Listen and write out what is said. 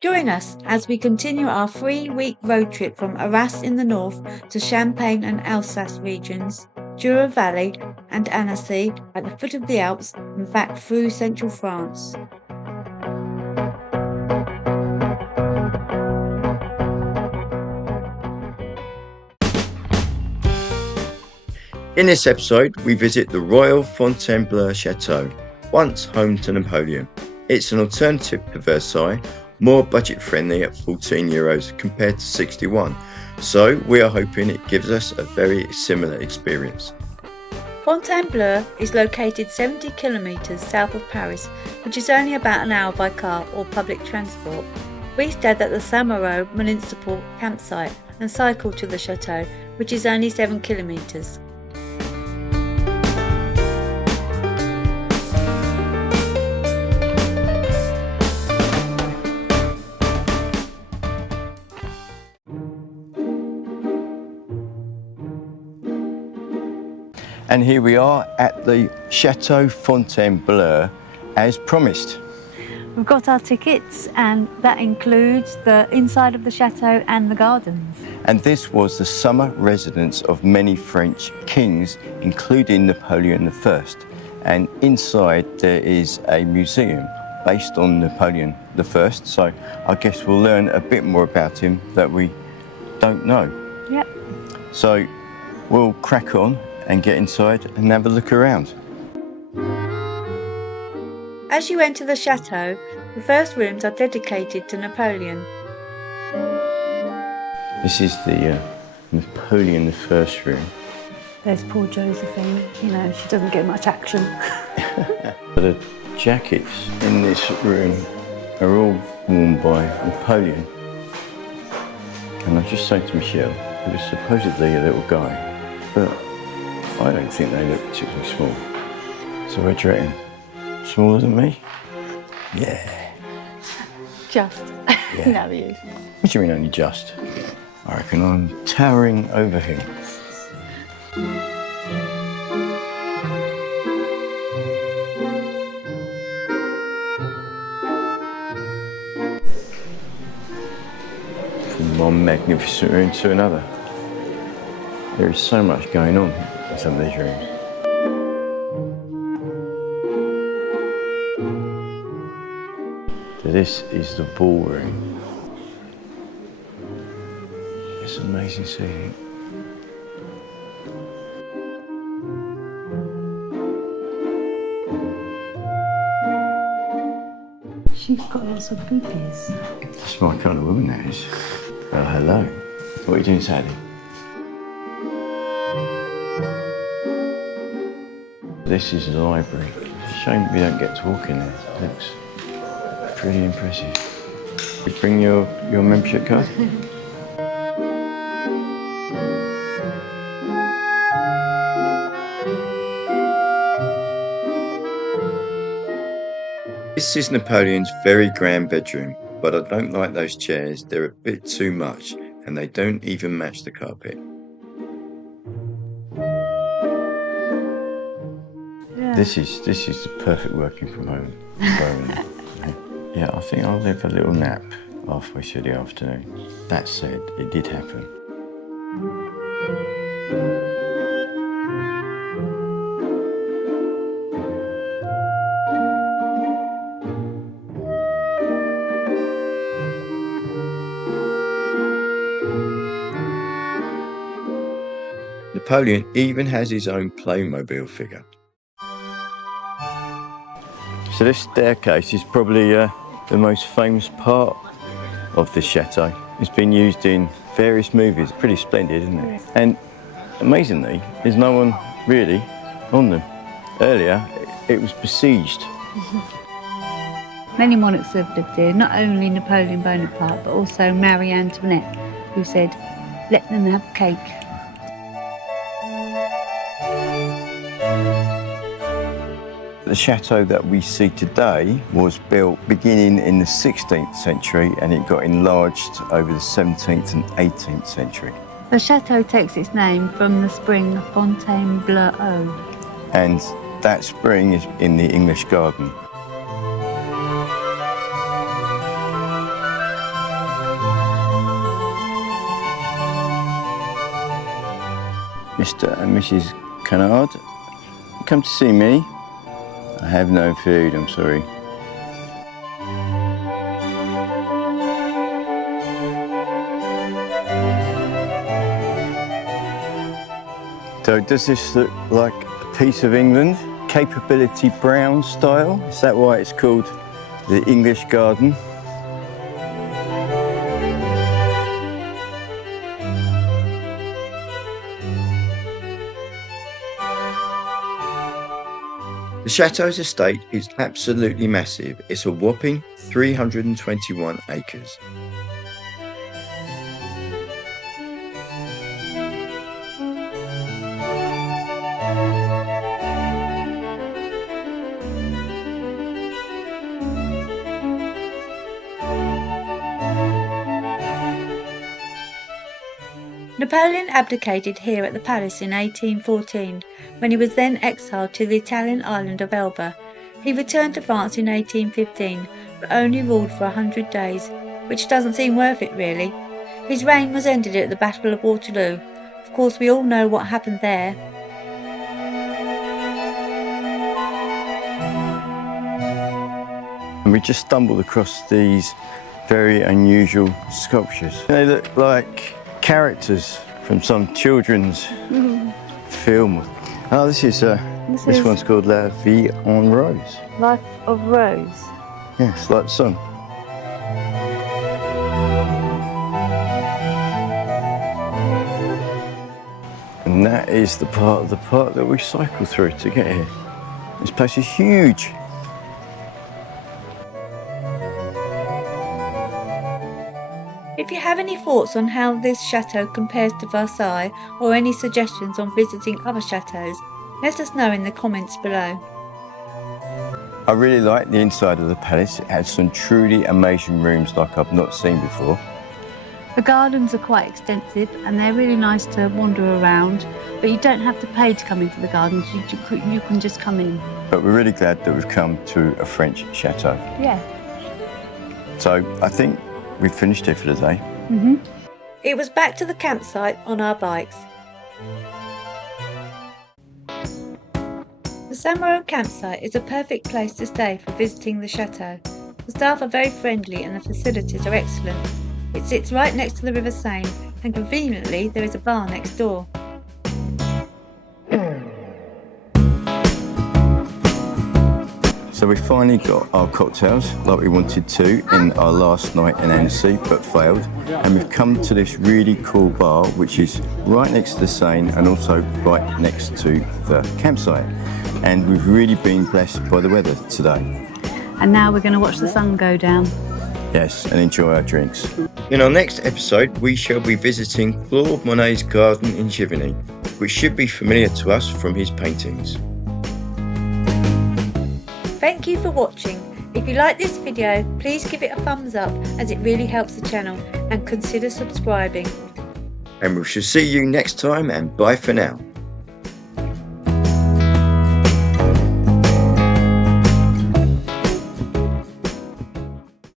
Join us as we continue our 3-week road trip from Arras in the north to Champagne and Alsace regions, Jura Valley and Annecy at the foot of the Alps and back through central France. In this episode, we visit the Royal Fontainebleau Chateau, once home to Napoleon. It's an alternative to Versailles, more budget-friendly at €14 compared to 61, so we are hoping it gives us a very similar experience. Fontainebleau is located 70 kilometres south of Paris, which is only about an hour by car or public transport. We stayed at the Samoreau municipal campsite and cycled to the chateau, which is only 7 kilometres. And here we are at the Château Fontainebleau as promised. We've got our tickets and that includes the inside of the chateau and the gardens. And this was the summer residence of many French kings, including Napoleon I. And inside there is a museum based on Napoleon I, so I guess we'll learn a bit more about him that we don't know. Yep. So we'll crack on and get inside and have a look around. As you enter the chateau, the first rooms are dedicated to Napoleon. This is the Napoleon I room. There's poor Josephine, she doesn't get much action. The jackets in this room are all worn by Napoleon. And I just say to Michelle, it was supposedly a little guy, but I don't think they look particularly small. So what do you reckon? Smaller than me? Yeah. Just. Yeah. No, he is. What do you mean only just? I reckon I'm towering over him. From one magnificent room to another. There is so much going on in some of these rooms. So this is the ballroom. It's amazing seating. She's got lots of boobies. That's my kind of woman, that is. Oh, hello. What are you doing, Sally? This is the library. It's a shame we don't get to walk in there. It looks pretty impressive. You bring your membership card? This is Napoleon's very grand bedroom, but I don't like those chairs. They're a bit too much and they don't even match the carpet. Yeah. This is the perfect working from home environment. Yeah, I think I'll have a little nap halfway through the afternoon. That said, it did happen. Napoleon even has his own Playmobil figure. So this staircase is probably the most famous part of the chateau. It's been used in various movies. Pretty splendid, isn't it? And amazingly, there's no one really on them. Earlier, it was besieged. Many monarchs have lived here, not only Napoleon Bonaparte, but also Marie Antoinette, who said, let them have cake. The chateau that we see today was built beginning in the 16th century and it got enlarged over the 17th and 18th century. The chateau takes its name from the spring Fontainebleau. And that spring is in the English garden. Mr. and Mrs. Kennard. Come to see me. I have no food, I'm sorry. So does this look like a piece of England? Capability Brown style? Is that why it's called the English Garden? The Chateau's estate is absolutely massive. It's a whopping 321 acres. Napoleon abdicated here at the palace in 1814, when he was then exiled to the Italian island of Elba. He returned to France in 1815, but only ruled for 100 days, which doesn't seem worth it really. His reign was ended at the Battle of Waterloo. Of course, we all know what happened there. And we just stumbled across these very unusual sculptures. They look like characters from some children's film. Oh, this one's called La Vie en Rose. Life of Rose. Yes, like the song. And that is the part of the park that we cycle through to get here. This place is huge. If you have any thoughts on how this chateau compares to Versailles, or any suggestions on visiting other chateaux, let us know in the comments below. I really like the inside of the palace. It has some truly amazing rooms like I've not seen before. The gardens are quite extensive and they're really nice to wander around, but you don't have to pay to come into the gardens, you can just come in. But we're really glad that we've come to a French chateau. Yeah. So I think we've finished here for the day. It was back to the campsite on our bikes. The Samoreau campsite is a perfect place to stay for visiting the chateau. The staff are very friendly and the facilities are excellent. It sits right next to the River Seine, and conveniently there is a bar next door. So we finally got our cocktails like we wanted to in our last night in Annecy, but failed. And we've come to this really cool bar, which is right next to the Seine and also right next to the campsite. And we've really been blessed by the weather today. And now we're going to watch the sun go down. Yes, and enjoy our drinks. In our next episode, we shall be visiting Claude Monet's garden in Giverny, which should be familiar to us from his paintings. Thank you for watching. If you like this video, please give it a thumbs up as it really helps the channel, and consider subscribing. And we shall see you next time, and bye for now.